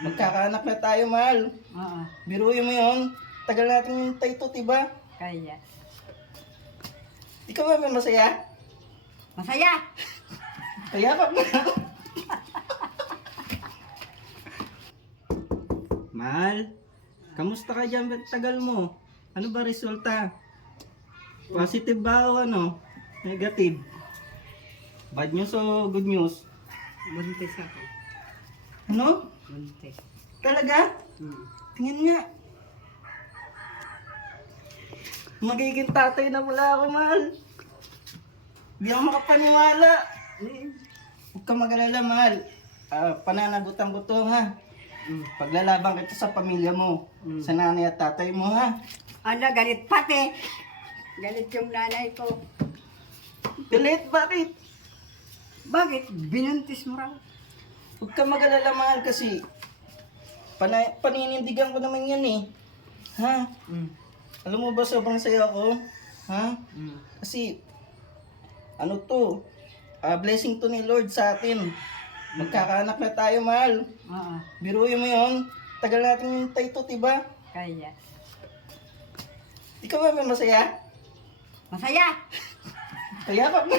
Magkakaanak na tayo, mahal. Oo, Biruin mo yun. Tagal natin hintay to, diba? kaya. Ikaw ba masaya? Masaya! Kaya pa na. Mahal, kamusta ka dyan? Ba't tagal mo? Ano ba resulta? Positive ba o ano? Negative? Bad news o good news? Buntis ako. Ano? Buntis. Talaga? Tingin nga. Magiging tatay na pala ako, mahal. Di ako makapaniwala. Huwag ka mag-alala, mahal. Pananagutan ko to, ha? Paglalaban kita sa pamilya mo. Sa nanay at tatay mo, ha? Ano, galit pati. Galit yung nanay ko. Galit, bakit? Bakit? Binuntis mo raw. Huwag ka mag-alala, mahal, kasi paninindigan ko naman yan, eh. Ha? Alam mo ba, sobrang saya ko? Ha? Kasi, ano to? Blessing to ni Lord sa atin. Magkakaanak na tayo, mahal. Oo, Biruin mo yun. Tagal natin hintay to, diba? kaya. Ikaw ba masaya? Masaya! Kaya pa na.